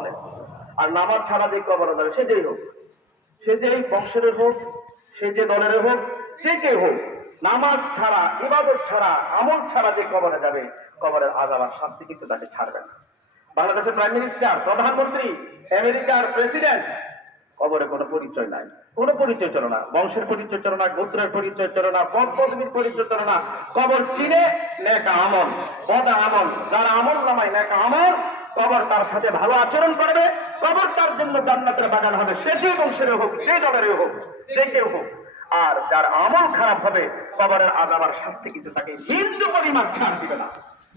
হলে। আর নামাজ ছাড়া যে কবরে যাবে সে যেই হোক, সে যেই বংশের হোক, সে যে দলের হোক, যে কেউ হোক, নামাজ ছাড়া, ইবাদত ছাড়া, আমল ছাড়া যে কবরে যাবে, কবরের আযাব আর শাস্তি কিন্তু তাকে ছাড়বে না। বাংলাদেশের প্রাইম মিনিস্টার, প্রধানমন্ত্রী, আমেরিকার প্রেসিডেন্ট, কবরে কোনো পরিচয় নাই, কোনো পরিচয় চলো না, বংশের পরিচয় চলো না, গোত্রের পরিচয় চলো না, পদ পদবীর পরিচয় চলো না। কবর চিনে নেকা আমল, বদা আমল, যার আমল নামায় নেকা আমল, কবর তার সাথে ভালো আচরণ করবে, কবর তার জন্য জান্নাতের বাগান হবে, সে যে বংশের হোক, যে দলের হোক, যে কেউ হোক। আর যার আমল খারাপ হবে, কবরের আযাব আর শাস্তি কিন্তু তাকে হিন্দু পরিমাণ ছাড় দিবে না।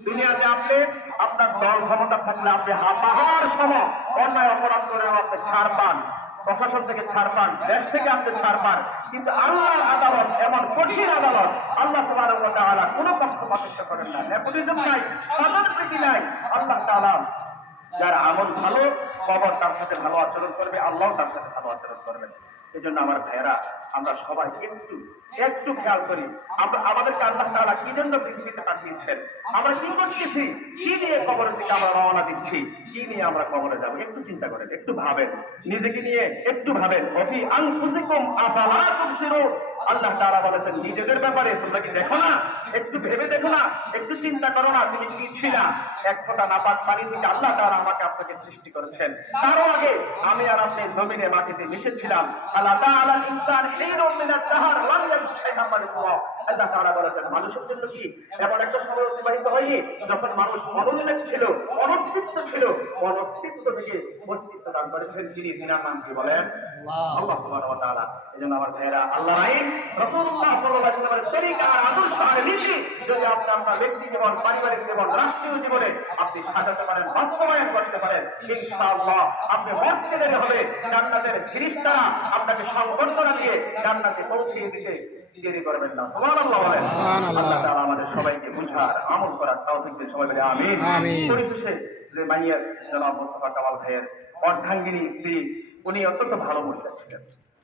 দুনিয়াতে আপনি আপনার দল ক্ষমতা থাকলে আপনি পাহাড় সম অন্যায় অপরাধ করে আপনি ছাড় পান, প্রশাসন থেকে ছাড় পান, দেশ থেকে আপনি ছাড় পান, কিন্তু আল্লাহর আদালত এমন কঠিন আদালত, আল্লাহ সুবহানাহু ওয়া তাআলা কোনো পক্ষপাতিত্ব করেন না, নেপোটিজম নাই, স্বজনপ্রীতি নাই। আল্লাহ তাআলা যার আমল ভালো, কবর তার সাথে ভালো আচরণ করবে, আল্লাহ তার সাথে ভালো আচরণ করবেন। এই জন্য আমার ভাইয়েরা, আমরা সবাই একটু একটু খেয়াল করি, আমরা আমাদেরকে আল্লাহ তাআলা কি জন্য পৃথিবীতে পাঠিয়েছেন, আমরা কি করতেছি, কি নিয়ে কবরের দিকে আমরা রওনা দিচ্ছি, কি নিয়ে আমরা কবরে যাব, একটু চিন্তা করেন, একটু ভাবেন, নিজেকে নিয়ে একটু ভাবেন। অফি আনফুসিকুম আফালা তুবসিরুন, আল্লাহ তাআলা বলেছেন নিজেদের ব্যাপারে তোমরা কি দেখো না, একটু ভেবে দেখো না, একটু চিন্তা করো না, তুমি কি ছিলা, এক ফোঁটা নাপাক পানি থেকে আল্লাহ তাআলা আমাকে আপনাকে সৃষ্টি করেছেন, তারও আগে আমি আর আপনি জমিনে মাটিতে মিশেছিলাম। আল্লাহ তাআলা ইনসান হিরুম মিনাত দাহর লাম ইয়ামশি শাইআন মারুয়া, আল্লাহ তাআলা বলেছেন মানুষের জন্য কি এমন একটা সময় অতিবাহিত হয়নি যখন মানুষ অনুন্নত ছিল, অনস্তিত্ব ছিল, অনস্তিত্ব থেকে অস্তিত্ব দান করেছেন যিনি, তিনার নাম কি বলেন? আল্লাহ সুবহানাহু ওয়া তাআলা। এজন্য আমার ভাইয়েরা, আল্লাহর আইন, রাসূলুল্লাহ সাল্লাল্লাহু আলাইহি ওয়াসাল্লামের তরিকা আর আদর্শ আর নীতি যদি আপনি আপনার ব্যক্তি জীবন, পারিবারিক জীবন, রাষ্ট্রীয় জীবনে আপনি সাজাতে পারেন, বাস্তবায়ন করতে পারেন, ইনশাআল্লাহ আপনি মরতে দেরি হবে, জান্নাতের ফেরেশতারা আপনাকে সংবর্ধনা দিয়ে জান্নাতে পৌঁছিয়ে দিতে দেরি করবেন না। সুবহানাল্লাহ বলেন। আল্লাহ তাআলা আমাদের সবাইকে বুঝার, আমল করার তৌফিক দিন, সবাই বলে আমিন। পরিশেষে যে মাইয়ার জনাব মোস্তফা কামাল ভাইয়ের অর্ধাঙ্গিনী স্ত্রী, উনি অত্যন্ত ভালো মহিলা ছিলেন।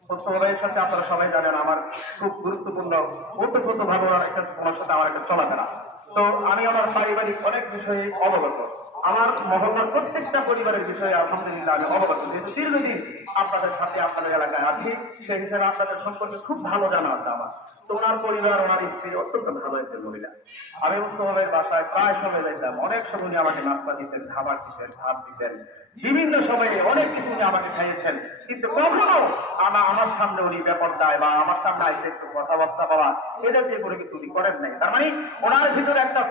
মোস্তফার সাথে আপনারা সবাই জানেন আমার খুব গুরুত্বপূর্ণ ওতপ্রোত ভালো একটা ওনার সাথে আমার একটা চলাফেরা। তো আমি আমার পারিবারিক অনেক বিষয়ে অবগত, আমার মহল্লার প্রত্যেকটা পরিবারের বিষয়ে আলহামদুলিল্লাহ আমি অবগত, যেহেতু দীর্ঘদিন আপনাদের সাথে আপনাদের এলাকায় আছি, সেই হিসেবে আপনাদের সম্পর্কে খুব ভালো জানা আছে আমার। তো ওনার পরিবার, ওনার স্ত্রী অত্যন্ত ভালো একজন মহিলা। আমি মুস্তফার বাসায় প্রায় সময় যাইতাম, অনেক সময় উনি আমাকে নাস্তা দিতেন, খাবার দিতেন, ভাত দিতেন, বিভিন্ন সময়ে অনেক কিছু উনি আমাকে খাইয়েছেন, কিন্তু কখনো আমার সামনে উনি বেপরদায় বা আমার সামনে আইসে একটু কথাবার্তা বলা, এদের যে করে কিছু উনি করেন নাই। তার মানে ওনার ভিতরে একটা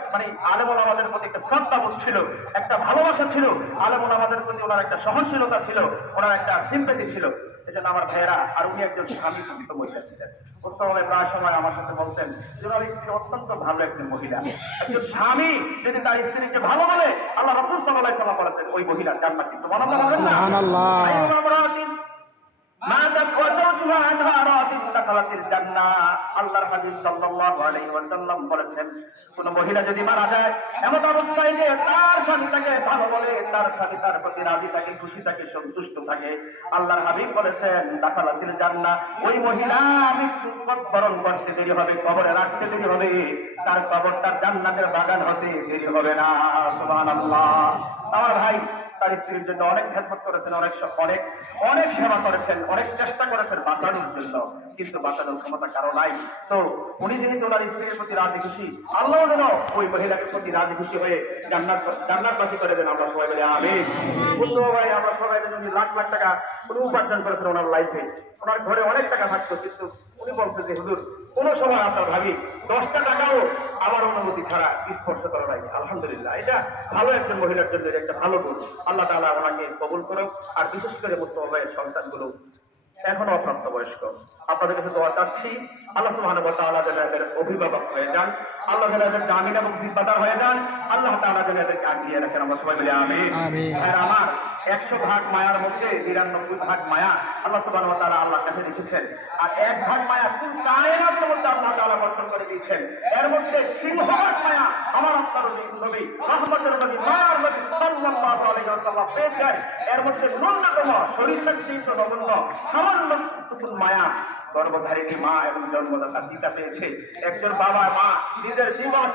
আলেম ওলামাদের প্রতি একটা শ্রদ্ধাবোধ ছিল, একটা ভালোবাসা ছিল, আলেম ওলামাদের প্রতি ওনার একটা সহনশীলতা ছিল, ওনার একটা সিম্পেথি ছিল। এজন্য আমার ভাইয়েরা, আর উনি একজন স্বামী প্রকৃত মহিলা ছিলেন। বর্তমানে প্রায় সময় আমার সাথে বলতেন যে ওনার স্ত্রী অত্যন্ত ভালো একজন মহিলা। একজন স্বামী যদি তার স্ত্রীকে ভালো বলে, আল্লাহ রাসূল সাল্লাল্লাহু আলাইহি ওয়াসাল্লাম বলেছেন ওই মহিলা জান্নাতি। সুবহানাল্লাহ, সুবহানাল্লাহ। আল্লাহর হাবিব সাল্লাল্লাহু আলাইহি ওয়াসাল্লাম বলেছেন কোন মহিলা যদি মারা যায় এমন অবস্থায় যে তার স্বামী তাকে ভালো বলে, তার স্বামী তার প্রতি রাজি থাকে, খুশি থাকে, সন্তুষ্ট থাকে, আল্লাহর হাবিব বলেছেন দাখালাতিল জান্নাহ, ওই মহিলা মৃত্যুবরণ করতে দেরি হবে, কবরে রাখতে দেরি হবে, তার কবরটা জান্নাতের বাগান হতে দেরি হবে না। সুবহানাল্লাহ। আমার ভাই তার স্ত্রীর জন্য অনেক খেদমত করেছেন, অনেক সেবা করেছেন, অনেক চেষ্টা করেছেন বাঁচানোর জন্য, কিন্তু বাঁচানোর ক্ষমতা কারো নাই। তো উনি যেহেতু ওনার স্ত্রীর প্রতি রাজি খুশি, আল্লাহ যেন ওই মহিলার প্রতি রাজি খুশি হয়ে জান্নাতবাসী করে দেন। আমরা সবাই বলি আমিন। বন্ধু ভাই, আমরা সবাই যেন উনি লাখ লাখ টাকা উনি উপার্জন করেছেন ওনার লাইফে, ওনার ঘরে অনেক টাকা থাকতো, কিন্তু উনি বলছেন যে হুজুর কোনো সময় আপনার ভাবি 10টা টাকাও আমার অনুমতি ছাড়া স্পর্শ করা নাই। আলহামদুলিল্লাহ, এটা ভালো একজন মহিলার জন্য একটা ভালো গুণ। আল্লাহ তাআলা ওনাকে কবুল করুক। আর বিশেষ করে মুস্তফা ভাইয়ের সন্তানগুলো এখনো অপ্রাপ্তবয়স্ক, আপনাদের কাছে দোয়া চাচ্ছি আল্লাহ সুবহানাহু ওয়া তাআলা যেন এদের অভিভাবক হয়ে যান, আল্লাহ যেন এদের জামিন এবং জিম্মাদার হয়ে যান, আল্লাহ তাআলা যেন এদেরকে আগিয়ে রাখেন। আমরা সবাই বলি আমিন। আর আমার 100 ভাগ মায়ার মধ্যে 99 ভাগ মায়া আল্লাহ সুবহানাহু ওয়া তাআলা আল্লাহর কাছে রেখেছেন, আর 1 ভাগ মায়া কুল কায়নাতের মধ্যে আল্লাহ তাআলা বর্ষণ করে দিয়েছেন। এর মধ্যে সিংহভাগ মায়া আমার আপনার নবী রহমতের নবী মার নবী সাল্লাল্লাহু আলাইহি ওয়াসাল্লাম পেয়েছেন। এর মধ্যে ন্যূনতম সরিষার চিহ্ন নগণ্য সামান্য মায়া গর্ভধারিণী মা এবং জন্মদাতা পিতা পেয়েছে। একজন বাবা মা নিজের জীবন